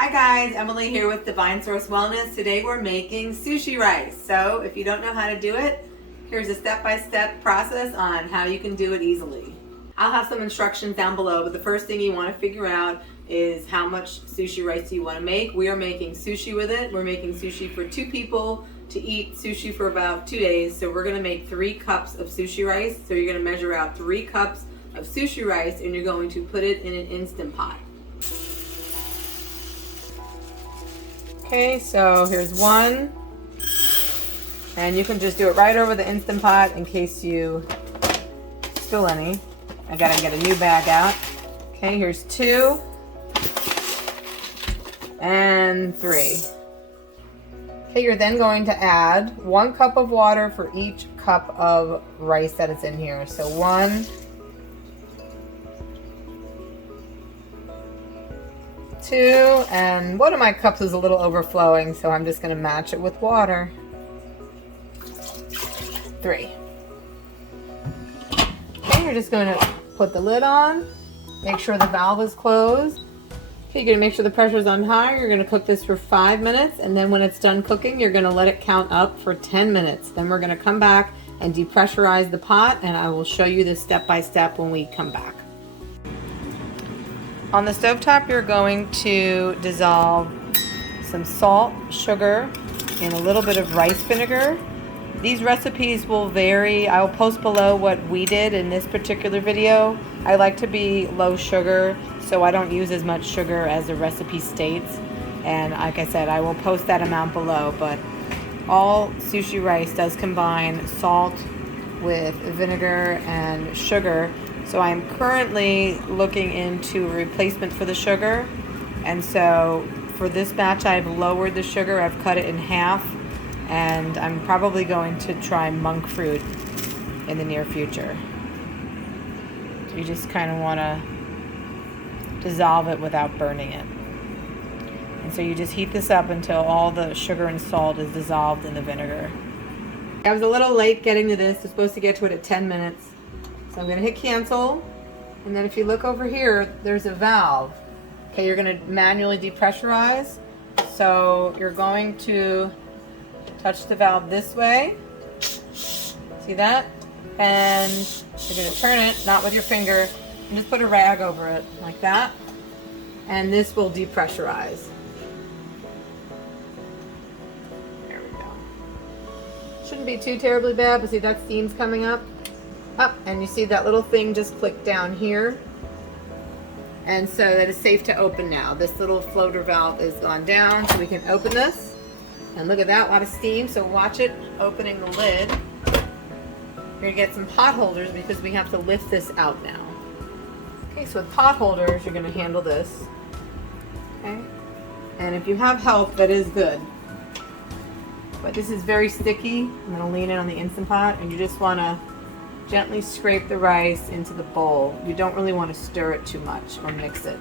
Hi guys, Emily here with Divine Source Wellness. Today we're making sushi rice. So if you don't know how to do it, here's a step-by-step process on how you can do it easily. I'll have some instructions down below, but the first thing you want to figure out is how much sushi rice you want to make. We are making sushi with it. We're making sushi for 2 people to eat sushi for about 2 days. So we're going to make 3 cups of sushi rice. So you're going to measure out 3 cups of sushi rice and you're going to put it in an Instant Pot. Okay, so here's 1, and you can just do it right over the Instant Pot in case you spill any. I gotta get a new bag out. Okay, here's 2, and 3. Okay, you're then going to add 1 cup of water for each cup of rice that is in here. So 1, 2, and one of my cups is a little overflowing, so I'm just going to match it with water. 3. Okay, you're just going to put the lid on, make sure the valve is closed. Okay, you're going to make sure the pressure is on high. You're going to cook this for 5 minutes, and then when it's done cooking, you're going to let it count up for 10 minutes. Then we're going to come back and depressurize the pot, and I will show you this step by step when we come back. On the stovetop, you're going to dissolve some salt, sugar, and a little bit of rice vinegar. These recipes will vary. I will post below what we did in this particular video. I like to be low sugar, so I don't use as much sugar as the recipe states. And like I said, I will post that amount below, but all sushi rice does combine salt with vinegar and sugar. So I'm currently looking into a replacement for the sugar. And so for this batch, I've lowered the sugar. I've cut it in half. And I'm probably going to try monk fruit in the near future. You just kind of want to dissolve it without burning it. And so you just heat this up until all the sugar and salt is dissolved in the vinegar. I was a little late getting to this. I was supposed to get to it at 10 minutes. So I'm going to hit cancel, and then if you look over here, there's a valve. Okay, you're going to manually depressurize. So you're going to touch the valve this way. See that? And you're going to turn it, not with your finger, and just put a rag over it like that. And this will depressurize. There we go. Shouldn't be too terribly bad, but see that steam's coming up. Up, and you see that little thing just click down here, and so that is safe to open now. This little floater valve is gone down, so we can open this, and look at that, a lot of steam. So watch it opening the lid. You're gonna get some pot holders because we have to lift this out now. Okay, so with pot holders, you're gonna handle this. Okay, and if you have help, that is good. But this is very sticky. I'm gonna lean in on the Instant Pot, and you just wanna gently scrape the rice into the bowl. You don't really want to stir it too much or mix it.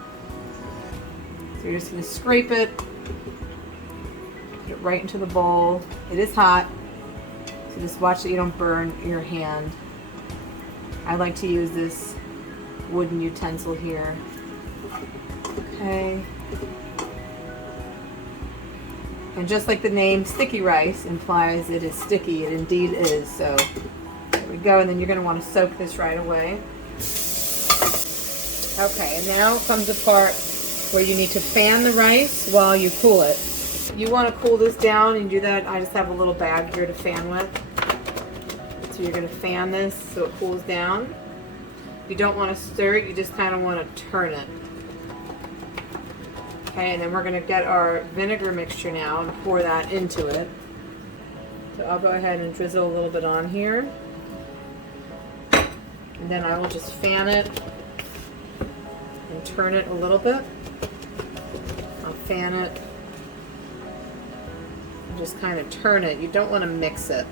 So you're just going to scrape it, put it right into the bowl. It is hot, so just watch that you don't burn your hand. I like to use this wooden utensil here. Okay. And just like the name sticky rice implies, it is sticky. It indeed is. So there we go, and then you're going to want to soak this right away. Okay, and now comes the part where you need to fan the rice while you cool it. You want to cool this down and do that. I just have a little bag here to fan with. So you're going to fan this so it cools down. You don't want to stir it, you just kind of want to turn it. Okay, and then we're going to get our vinegar mixture now and pour that into it. So I'll go ahead and drizzle a little bit on here. And then I will just fan it and turn it a little bit. I'll fan it and just kind of turn it. You don't want to mix it.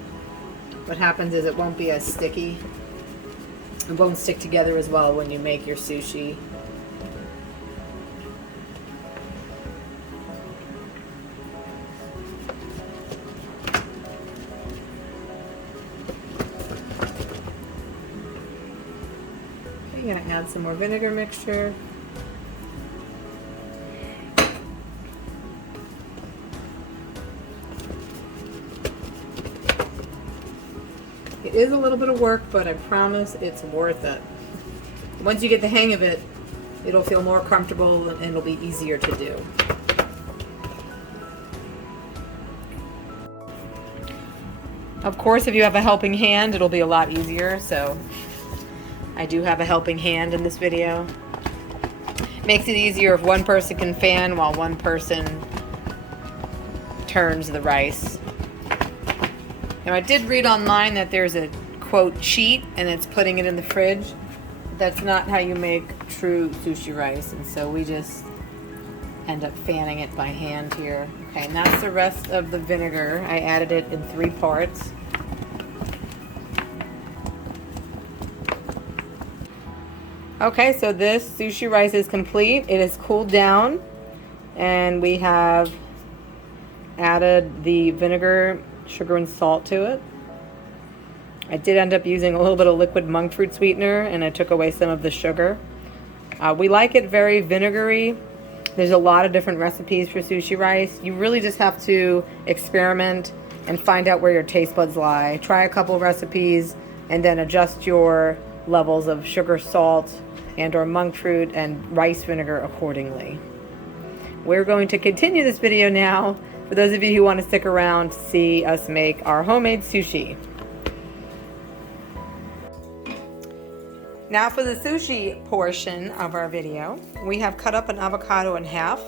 What happens is it won't be as sticky. It won't stick together as well when you make your sushi. I'm going to add some more vinegar mixture. It is a little bit of work, but I promise it's worth it. Once you get the hang of it, it'll feel more comfortable and it'll be easier to do. Of course, if you have a helping hand, it'll be a lot easier. So I do have a helping hand in this video. Makes it easier if one person can fan while one person turns the rice. Now, I did read online that there's a quote cheat and it's putting it in the fridge. That's not how you make true sushi rice, and so we just end up fanning it by hand here. Okay, and that's the rest of the vinegar. I added it in 3 parts. Okay, so this sushi rice is complete. It is cooled down, and we have added the vinegar, sugar, and salt to it. I did end up using a little bit of liquid monk fruit sweetener, and I took away some of the sugar. We like it very vinegary. There's a lot of different recipes for sushi rice. You really just have to experiment and find out where your taste buds lie. Try a couple recipes and then adjust your levels of sugar, salt, and or monk fruit and rice vinegar accordingly. We're going to continue this video now for those of you who want to stick around to see us make our homemade sushi. Now for the sushi portion of our video, we have cut up an avocado in half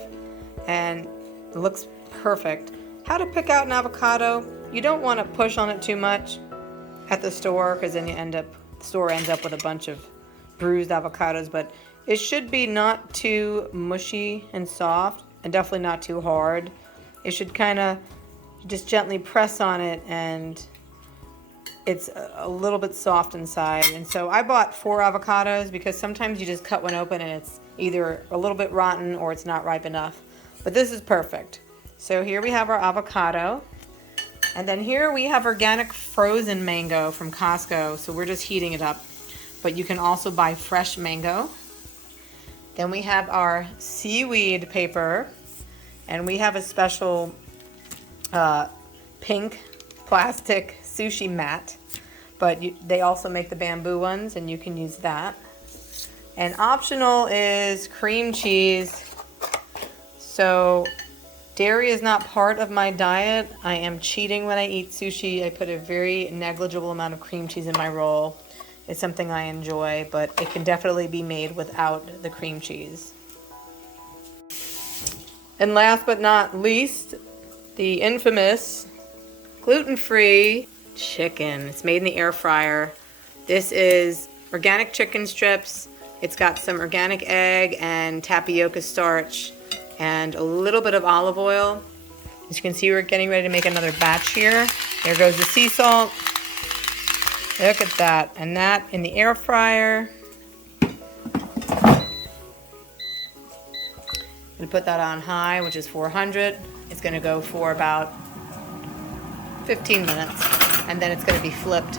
and it looks perfect. How to pick out an avocado? You don't want to push on it too much at the store because then the store ends up with a bunch of bruised avocados, but it should be not too mushy and soft and definitely not too hard. It should kind of just gently press on it and it's a little bit soft inside. And so I bought 4 avocados because sometimes you just cut one open and it's either a little bit rotten or it's not ripe enough. But this is perfect. So here we have our avocado. And then here we have organic frozen mango from Costco. So we're just heating it up. But you can also buy fresh mango. Then we have our seaweed paper. And we have a special pink plastic sushi mat, but they also make the bamboo ones and you can use that. And optional is cream cheese. So dairy is not part of my diet. I am cheating when I eat sushi. I put a very negligible amount of cream cheese in my roll. It's something I enjoy, but it can definitely be made without the cream cheese. And last but not least, the infamous gluten-free chicken. It's made in the air fryer. This is organic chicken strips. It's got some organic egg and tapioca starch and a little bit of olive oil. As you can see, we're getting ready to make another batch here. There goes the sea salt. Look at that. And that in the air fryer. I'm gonna put that on high, which is 400. It's gonna go for about 15 minutes, and then it's going to be flipped.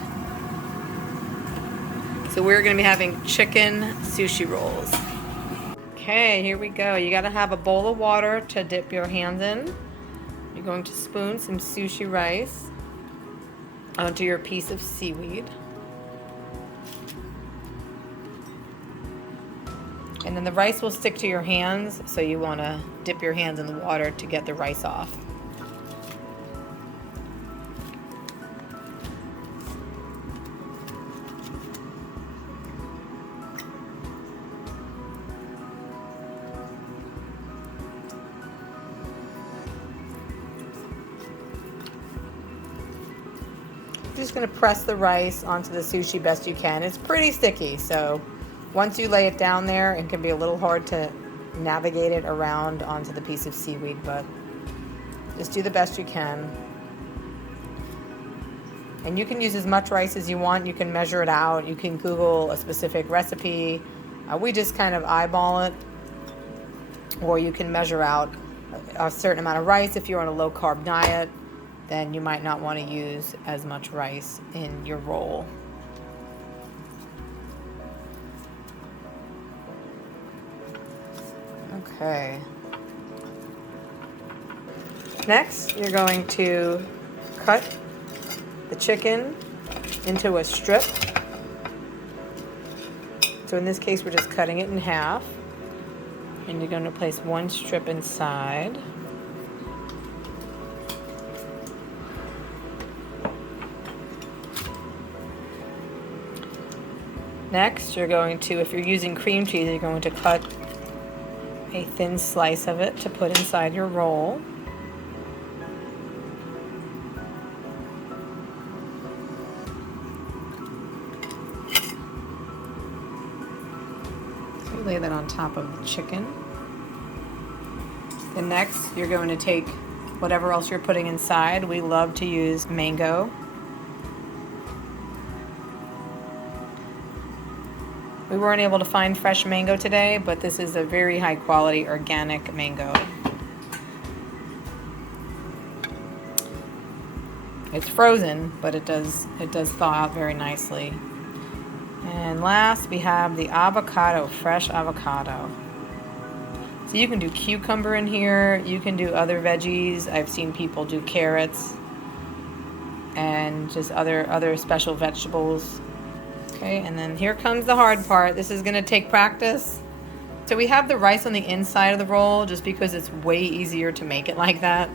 So we're going to be having chicken sushi rolls. Okay, here we go. You got to have a bowl of water to dip your hands in. You're going to spoon some sushi rice onto your piece of seaweed. And then the rice will stick to your hands, so you want to dip your hands in the water to get the rice off. Just going to press the rice onto the sushi best you can. It's pretty sticky, so once you lay it down there, it can be a little hard to navigate it around onto the piece of seaweed, but just do the best you can. And you can use as much rice as you want. You can measure it out. You can Google a specific recipe. We just kind of eyeball it, or you can measure out a certain amount of rice. If you're on a low-carb diet, then you might not want to use as much rice in your roll. Okay. Next, you're going to cut the chicken into a strip. So in this case, we're just cutting it in half. And you're going to place one strip inside. Next, you're going to, if you're using cream cheese, you're going to cut a thin slice of it to put inside your roll. So you lay that on top of the chicken. Then next, you're going to take whatever else you're putting inside. We love to use mango. We weren't able to find fresh mango today, but this is a very high quality organic mango. It's frozen, but it does thaw out very nicely. And last, we have the avocado, fresh avocado. So you can do cucumber in here, you can do other veggies. I've seen people do carrots and just other special vegetables. Okay, and then here comes the hard part. This is gonna take practice. So we have the rice on the inside of the roll just because it's way easier to make it like that.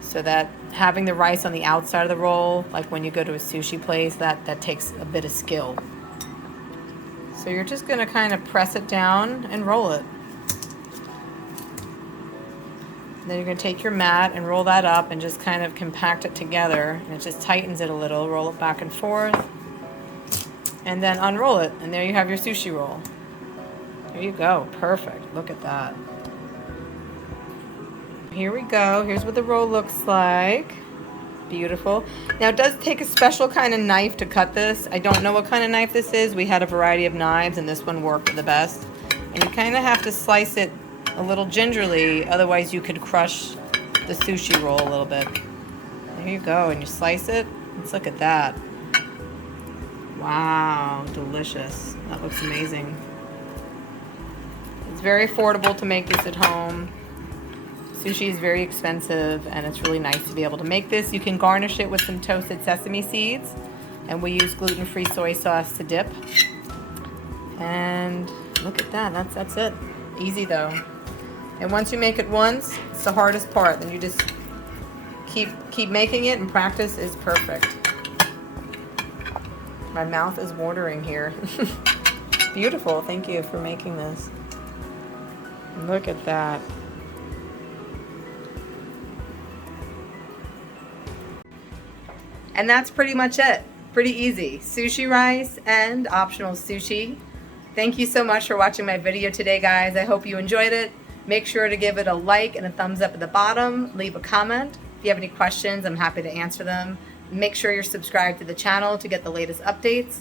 So that having the rice on the outside of the roll, like when you go to a sushi place, that takes a bit of skill. So you're just gonna kind of press it down and roll it. Then you're gonna take your mat and roll that up and just kind of compact it together. And it just tightens it a little. Roll it back and forth. And then unroll it, and there you have your sushi roll. There you go, perfect, look at that. Here we go, here's what the roll looks like. Beautiful. Now it does take a special kind of knife to cut this. I don't know what kind of knife this is. We had a variety of knives, and this one worked the best. And you kind of have to slice it a little gingerly, otherwise you could crush the sushi roll a little bit. There you go, and you slice it. Let's look at that. Wow, delicious. That looks amazing. It's very affordable to make this at home. Sushi is very expensive, and it's really nice to be able to make this. You can garnish it with some toasted sesame seeds, and we use gluten-free soy sauce to dip. And look at that, that's it. Easy though. And once you make it once, it's the hardest part. Then you just keep making it, and practice is perfect. My mouth is watering here. Beautiful, thank you for making this. Look at that. And that's pretty much it. Pretty easy. Sushi rice and optional sushi. Thank you so much for watching my video today, guys. I hope you enjoyed it. Make sure to give it a like and a thumbs up at the bottom. Leave a comment. If you have any questions, I'm happy to answer them. Make sure you're subscribed to the channel to get the latest updates.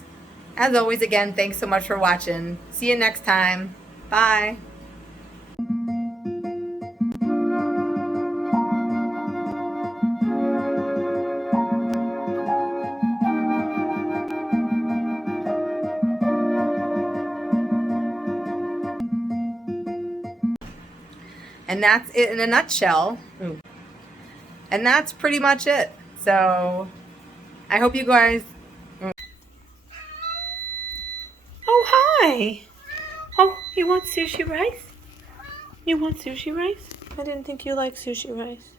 As always, again, thanks so much for watching. See you next time. Bye. And that's it in a nutshell. Ooh. And that's pretty much it. So I hope you guys... Oh, hi. Oh, you want sushi rice? You want sushi rice? I didn't think you liked sushi rice.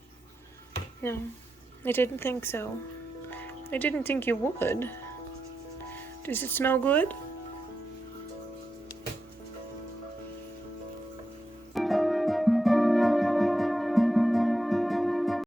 No, I didn't think so. I didn't think you would. Does it smell good?